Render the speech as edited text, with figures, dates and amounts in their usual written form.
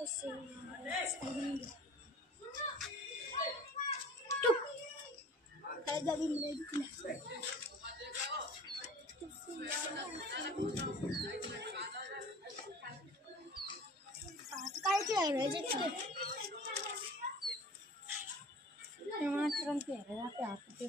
तो सही जल्दी मिलेगी काय रहे टमाटर के